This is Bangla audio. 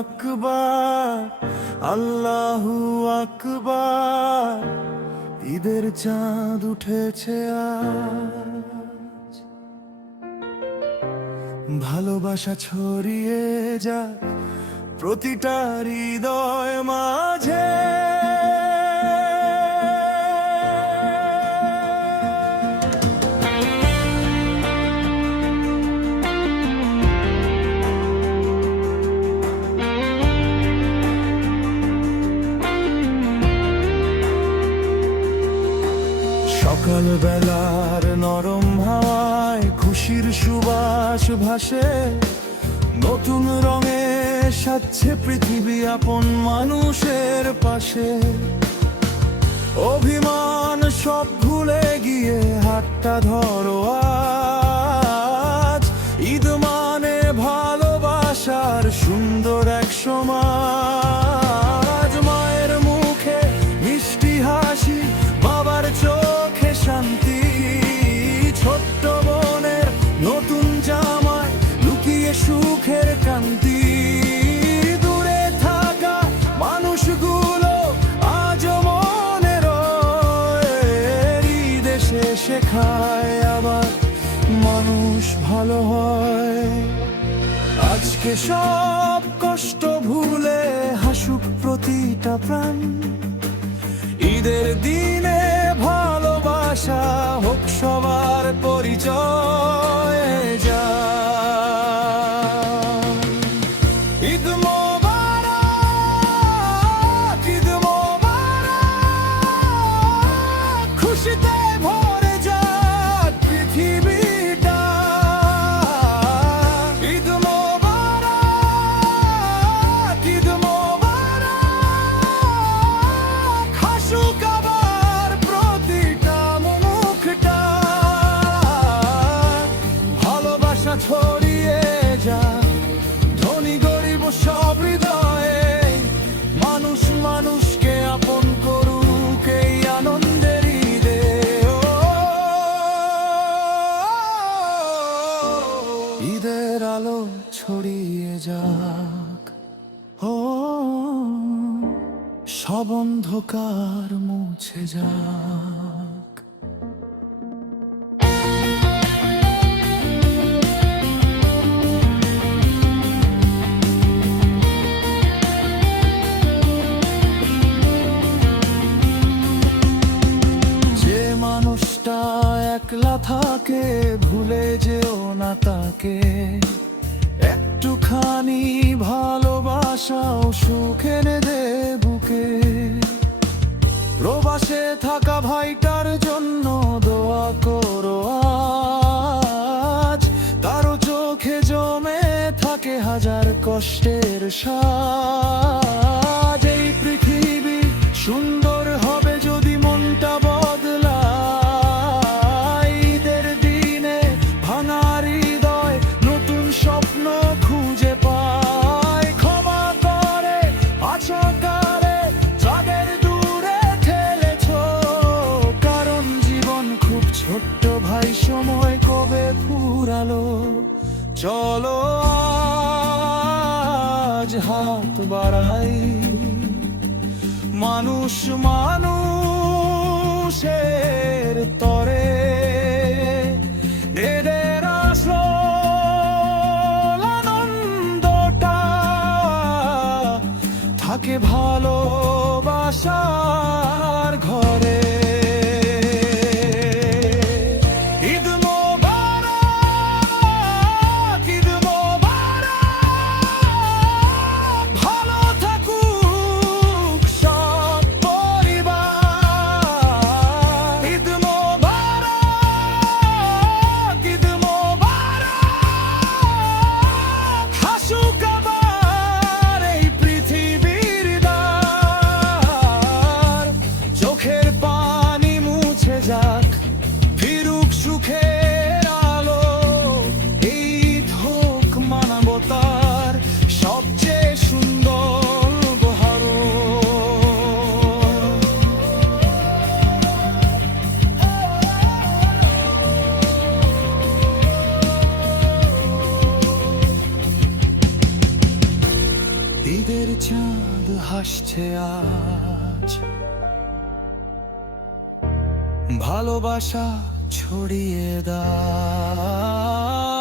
আকবার, আল্লাহু আকবার। ঈদের চাঁদ উঠেছে আজ, ভালোবাসা ছড়িয়ে যাক প্রতিটা হৃদয় মাঝে। সকাল বেলার নরম হাওয়ায় খুশির সুবাস ভাসে, নতুন রঙে সাজছে পৃথিবী আপন মানুষের পাশে। অভিমান সব ভুলে গিয়ে হাতটা ধরো আজ, ঈদ মানে ভালোবাসার সুন্দর এক সমাজ। মায়ের মুখে মিষ্টি হাসি, বাবার চোখে শান্তি, ছোট্ট বোনের নতুন জামায় লুকিয়ে সুখের কান্তি। দূরে থাকা মানুষগুলো আজও মনে রয়ে, ঈদে শেখায় আবার মানুষ ভালো হয়। আজকে সব কষ্ট ভুলে হাসুক প্রতিটা প্রাণ, ঈদের দিনে ভালোবাসা হোক সবার পরিচয়। ঈদ মোবারক, ঈদ মোবারক, খুশিতে ভরে যাক পৃথিবীটা। ঈদ মোবারক, ঈদ মোবারক, হাসুক আবার প্রতিটা মুখটা। ভালোবাসা ছড়িয়ে যাক ধনী গরিব সব হৃদয়ে, মানুষ মানুষকে আপন করুক এই আনন্দের ঈদে। ঈদের আলো ছড়িয়ে যাক, ও সব অন্ধকার মুছে যাক। যে মানুষটা একলা থাকে ভুলে যেও না তাকে, একটুখানি ভালোবাসাও সুখ এনে দে বুকে। প্রবাসে থাকা ভাইটার জন্য দোয়া করো আজ, তারও চোখে জমে থাকে হাজার কষ্টের সাজ। এই পৃথিবী সুন্দর হবে যদি মনটা বদলায়, ঈদের দিনে ভাঙা হৃদয় নতুন স্বপ্ন খুঁজে পায়। ক্ষমা করে আছো কারে যাদের দূরে ঠেলেছো, কারণ জীবন খুব ছোট্ট ভাই, সময় কবে ফুরালো। চলো আজ হাত বাড়াই, মানুষ মানুষের তরে। এদের আসল আনন্দটা থাকে ভালোবাসার ঘরে। ঈদ মোবারক, ঈদ মোবারক, ভালো থাকুক সব পরিবার। ঈদ মোবারক, ঈদ মোবারক, হাসুক আবার এই পৃথিবীর দ্বার। চাঁদ হাসছে আজ, ভালোবাসা ছড়িয়ে দাও।